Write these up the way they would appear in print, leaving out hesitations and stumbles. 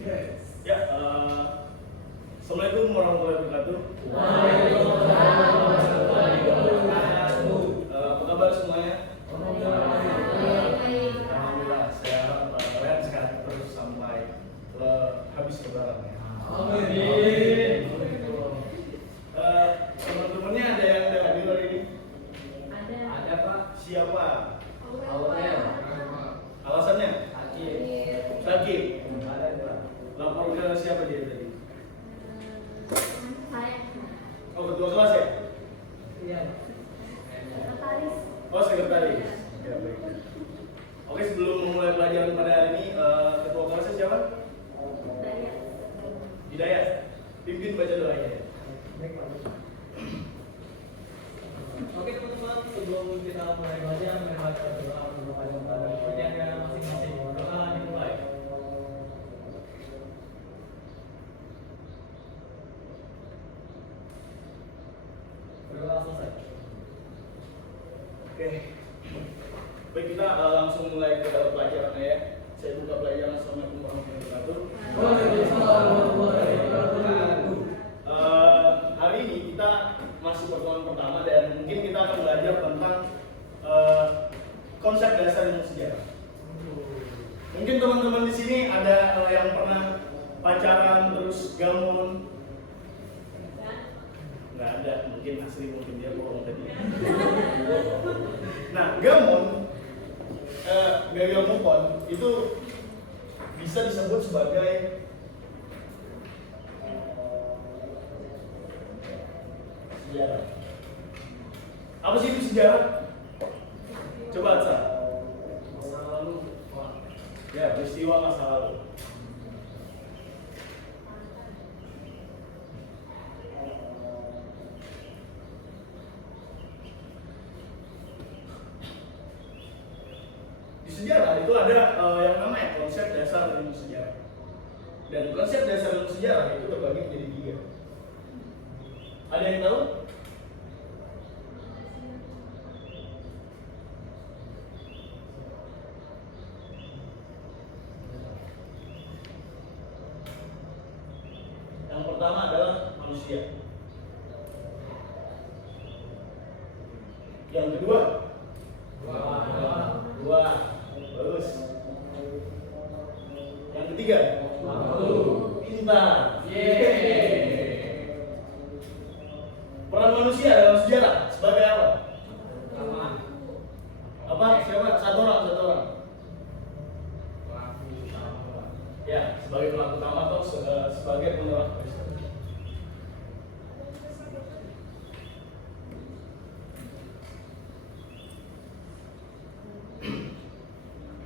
Ya, Assalamualaikum warahmatullahi wabarakatuh. Waalaikumsalam warahmatullahi wabarakatuh. Apa kabar semuanya? Baik. Alhamdulillah, saya harap kalian sehat terus sampai habis lebaran ya. Amin. Teman-temannya ada yang udah hadir hari ini? Ada Pak. Siapa? Aurel. Alasannya? Sakit. Sakit. Ada Pak. Lapor ke siapa dia tadi? Saya Oh, ketua kelas ya? Iya. sekretaris. Oh, sekretaris. Ya, baik. Oke, sebelum memulai pelajaran pada hari ini, ketua kelasnya siapa? Daya. Hidayat. Pimpin baca doanya ya. Baik Pak. Oke teman-teman, sebelum kita mulai belajar, mari kita berdoa untuk perjanjian masing-masing. Doa dimulai. Berdoa selesai. Oke. Baik, kita langsung mulai ke pelajarannya ya. Saya buka pelajaran. Assalamualaikum warahmatullahi wabarakatuh. Waalaikumsalam warahmatullahi wabarakatuh. Hari ini kita masih pertemuan pertama dan mungkin kita akan belajar tentang konsep dasar ilmu sejarah. Mungkin teman-teman di sini ada yang pernah pacaran terus gamon. Nggak ada, mungkin asli, mungkin dia bohong tadi. Nah, gamon, gagal move on itu bisa disebut sebagai sejarah. Apa sih itu sejarah? Coba Atsa. Masa lalu. Ya, peristiwa masa lalu. Di sejarah itu ada yang namanya konsep dasar ilmu sejarah. Dan konsep dasar ilmu sejarah itu terbagi menjadi 3. Ada yang tahu? Yang pertama adalah manusia. Yang kedua, dua. Bagus. Yang ketiga, pintar. Peran manusia dalam sejarah sebagai apa? Apa? Siapa? Satu orang. Ya, sebagai pelaku utama atau sebagai penerang peristiwa.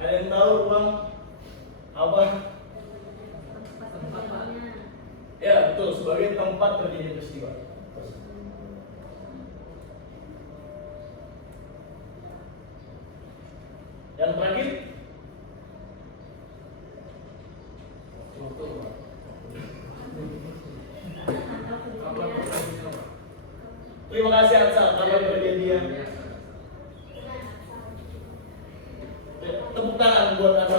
Kalian tahu ruang apa? Ya, betul, sebagai tempat terjadi peristiwa. Yang terakhir, terima kasih Atsa, kabar perjanjian. Tepuk tangan buat Atsa.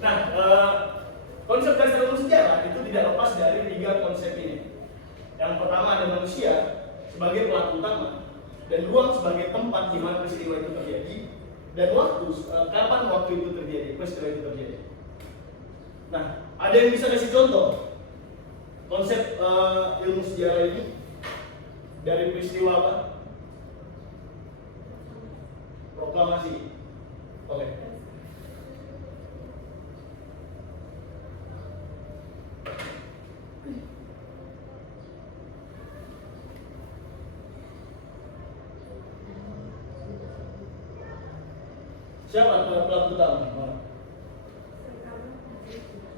Nah, konsep dasar ilmu sejarah itu tidak lepas dari 3 konsep ini. Yang pertama ada manusia sebagai pelaku utama, dan ruang sebagai tempat di mana peristiwa itu terjadi, dan waktu kapan waktu itu terjadi, peristiwa itu terjadi. Nah, ada yang bisa kasih contoh konsep ilmu sejarah ini dari peristiwa apa? Proklamasi. Oke. Siapa pelaku utama?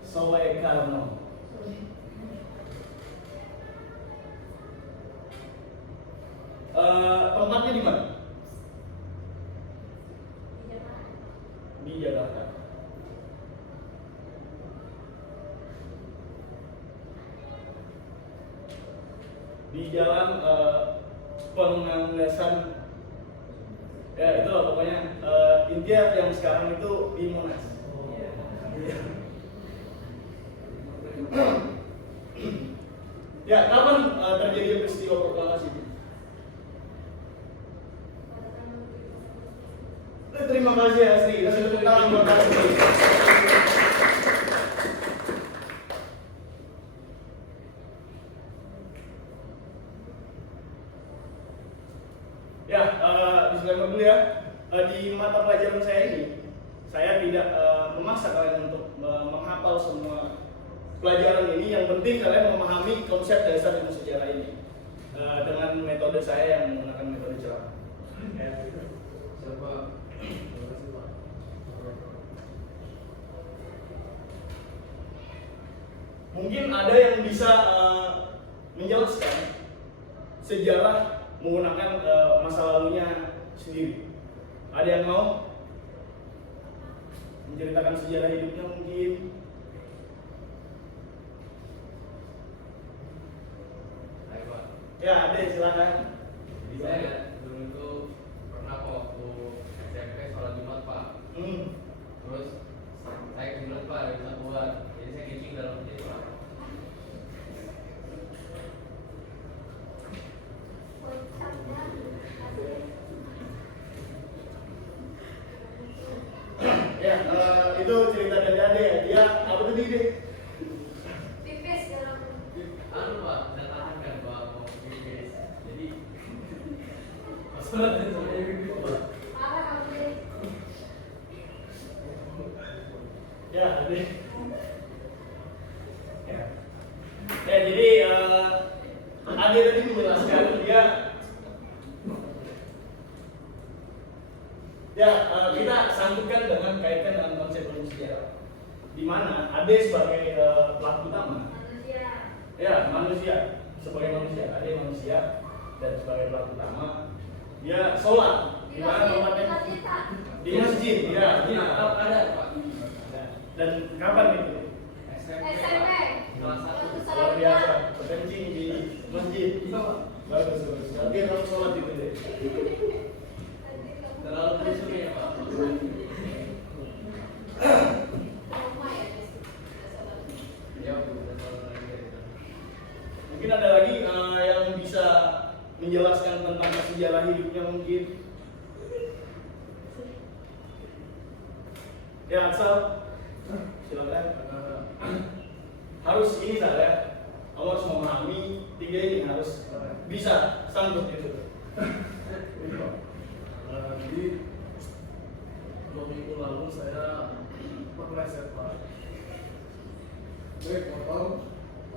Soekarno. Tempatnya di mana? Di Jakarta. Di jalan Penganggasan Ya itulah pokoknya intinya yang sekarang itu di Monas. Ya, kapan terjadi peristiwa proklamasi itu? Terima kasih Asri, kasih tepuk tangan buat Asri. Ya, disclaimer dulu ya. Di mata pelajaran saya ini, saya tidak memaksa kalian untuk menghafal semua pelajaran ini. Yang penting kalian memahami konsep dasar ilmu sejarah ini dengan metode saya yang menggunakan metode ceramah. Mungkin ada yang bisa menjelaskan sejarah menggunakan masa lalunya sendiri. Ada yang mau menceritakan sejarah hidupnya mungkin? Ya, ada silakan. Saya dulu itu pernah waktu SMP sholat Jumat Pak. Terus saya kebetulan Pak ada satuan, jadi saya kencing dalam masjid Pak. Ya, itu cerita dari Ade ya. Dia apa tadi deh? Pipis dalam Anu Pak, tidak tahan kan Pak mau pipis. Jadi pas sholat dan semuanya pipis Pak. apa kamu? Ya, Ade. Ya. Ya, jadi Ade tadi menjelaskan dia. Ya, kita sambungkan dengan kaitan dengan konsep ilmu sejarah. Di mana Ade sebagai pelaku utama, Manusia. ya manusia, sebagai manusia, Ade manusia dan sebagai pelaku utama, dia sholat. Di mana tempatnya? Di masjid, ya. Ini ada Pak. Dan kapan itu? SMP SMP. Pak. Kelas Waktu 1. sholat Luar biasa, Jumat. berkencing di masjid. Bagus, bagus. Nanti kamu sholat itu deh. Terlalu khusyuk ya Pak. Trauma ya, guys. Sholat. Ya udah sholat lagi. Mungkin ada lagi yang bisa menjelaskan tentang sejarah hidupnya mungkin. Ya, Atsal, silakan. Harus ini saya, kamu harus memahami tiga ini, harus bisa sanggup gitu. Jadi 2 minggu lalu saya terpleset Pak. Naik motor,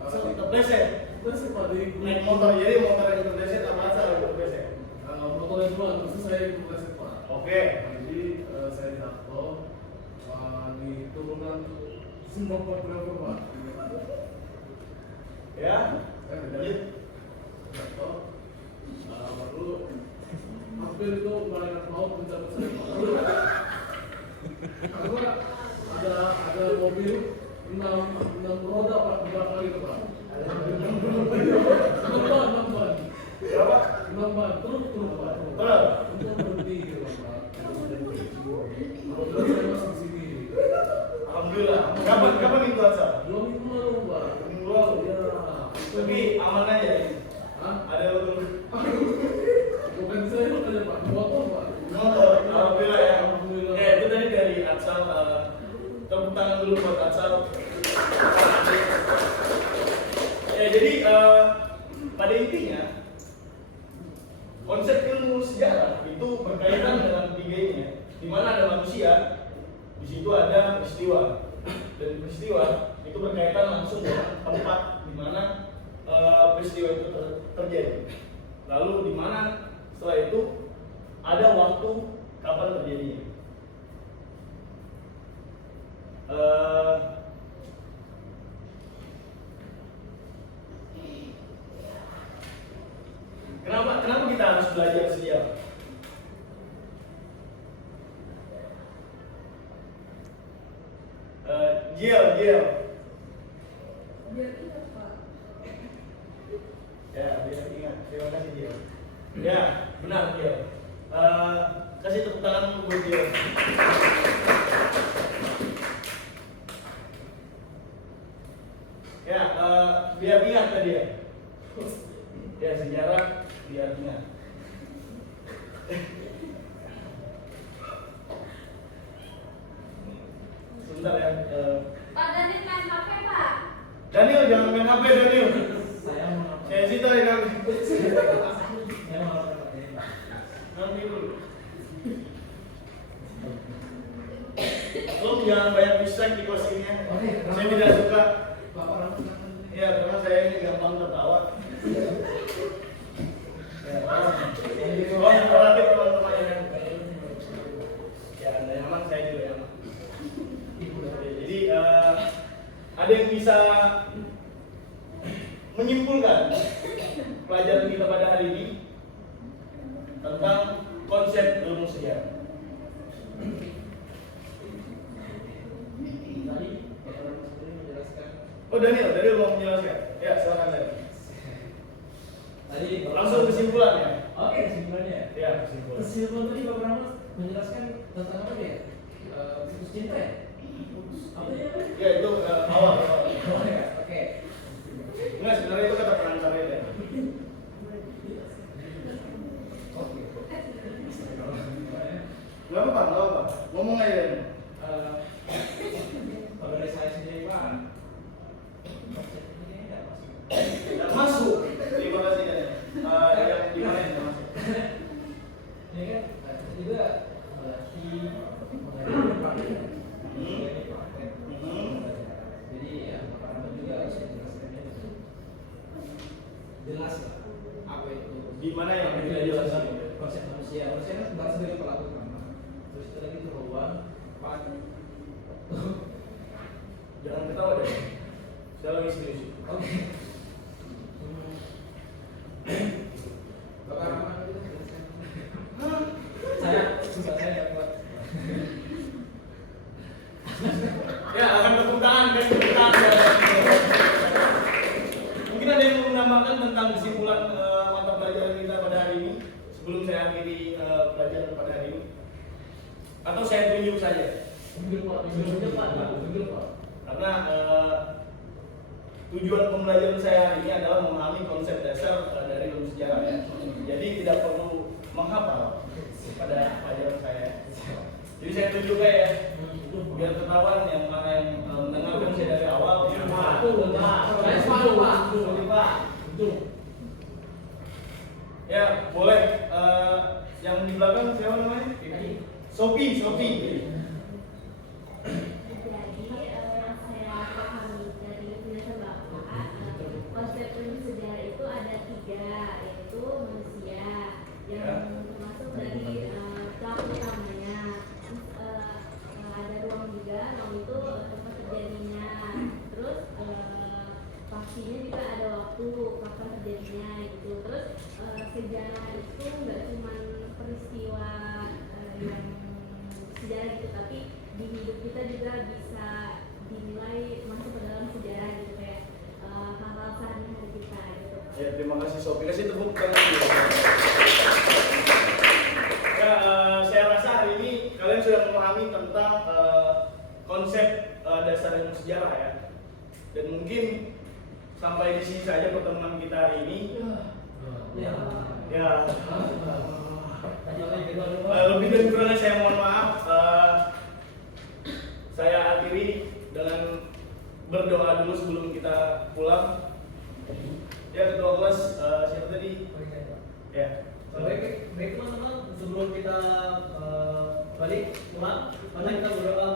Terpleset, terpleset Pak di naik motor, jadi motor yang terpleset apa Atsal yang terpleset? motornya duluan, terus saya terpleset Pak. Oke. Jadi saya jatuh di turunan Singapore Driver Pak. Ya, Saya lanjut. jatuh, baru hampir itu malaikat maut mencapai saya Pak. Karena ada mobil 6 roda Pak, berapa kali itu Pak? 6 ban. Berapa? 6 ban, terus Pak. Terus. Untuk berhenti gitu Pak. Terus saya masih di sini. Alhamdulillah. Kapan itu Atsal? 2 minggu lalu Pak. Minggu lalu. Ya. Tapi aman aja ini. Hah? Ada untuk Bukan saya aja Pak, motor Pak. motor. Alhamdulillah ya. Alhamdulillah. Ya itu tadi dari Atsal. Tepuk tangan dulu buat Atsal. Ya jadi pada intinya konsep ilmu sejarah itu berkaitan dengan tiga ini ya. Di mana ada manusia, di situ ada peristiwa, dan peristiwa itu berkaitan langsung dengan tempat di mana peristiwa itu terjadi. Lalu di mana setelah itu ada waktu kapan terjadinya. Kenapa kita harus belajar sejarah? Jiel. Biar ingat, Pak. Ya, biar ingat. Terima kasih Jiel. Ya, benar Jiel. Kasih tepuk tangan buat dia. Ya, biar ingat tadi ya. Ya, sejarah biar ingat. Sebentar ya. Pak Daniel main HP Pak. Daniel jangan main HP Daniel. Saya mau apa? Saya sita ya kami. Saya mau apa Pak? Nanti dulu. Lo jangan banyak distract di closingnya. Oke, Saya tidak suka. Bapak rambut. Ya, karena saya ini gampang tertawa. Ya, tolong kooperatif teman-teman ya. Ya, Anda nyaman, saya juga nyaman. Jadi ada yang bisa menyimpulkan pelajaran kita pada hari ini tentang konsep ilmu sejarah. Tadi Bapak Ramos sendiri menjelaskan Oh Daniel mau menjelaskan. Ya, silakan Daniel. Tadi Langsung kesimpulan ya. Oke, kesimpulannya. Ya, kesimpulan. Kesimpulan tadi Bapak Ramos menjelaskan tentang apa dia? Putus cinta ya? Apa dia? Ya itu awal. Oh ya, oke. Enggak, sebenarnya itu kata pengantarnya ya. Gak apa-apa. Ngomong aja Daniel. Kalau dari saya sendiri Pak, konsep ini tidak masuk. Tidak masuk. Terima kasih Daniel. Yang di mana yang masuk? Ini kan juga berarti mengenai praktek. Mengenai praktek. Jadi ya Bapak Ramos juga harus menjelaskannya dengan jelas lah apa itu. Di mana yang Apa itu tidak jelas? konsep manusia. Manusia kan sebenarnya sebagai pelaku utama. Terus itu lagi ruang pak. Jangan ketawa deh. Saya lagi serius. Oke. Bapak Ramos itu jelaskan. Saya susah saya nggak kuat. Ya, akan tepuk tangan kan tepuk tangan. Mungkin ada yang mau menambahkan tentang kesimpulan mata pelajaran kita pada hari ini sebelum saya akhiri pelajaran pada hari ini. Atau saya tunjuk saja. Minggu depan, Pak. Minggu depan. Karena tujuan pembelajaran saya hari ini adalah memahami konsep dasar dari ilmu sejarah ya. Jadi tidak perlu menghafal pada pelajaran saya. Jadi saya tunjuk ya, biar ketahuan yang mana yang mendengarkan saya dari awal. Betul, Pak. Saya setuju, Pak. Betul, Pak. Betul. Ya boleh. Yang di belakang siapa namanya? Sophie. Jadi yang saya pahami dari penjelasan Bapak, konsep ilmu sejarah itu ada 3, yaitu manusia yang termasuk dari pelaku utamanya. Terus ada ruang juga, ruang itu tempat terjadinya. Terus pastinya juga ada waktu kapan terjadinya gitu. Terus sejarah itu nggak cuma peristiwa yang sejarah gitu, tapi di hidup kita juga bisa dinilai masuk ke dalam sejarah gitu, kayak hal-hal sehari-hari kita gitu. Ya terima kasih Sophie. Kasih tepuk tangan. Ya saya rasa hari ini kalian sudah memahami tentang konsep dasar ilmu sejarah ya. Dan mungkin sampai di sini saja pertemuan kita hari ini. Ya. Ya. Lanjut lagi kedua dulu. Lebih dan kurangnya saya mohon maaf. Saya akhiri dengan berdoa dulu sebelum kita pulang. Ya ketua kelas siapa tadi? Ya. Baik teman-teman, sebelum kita balik pulang, mari kita berdoa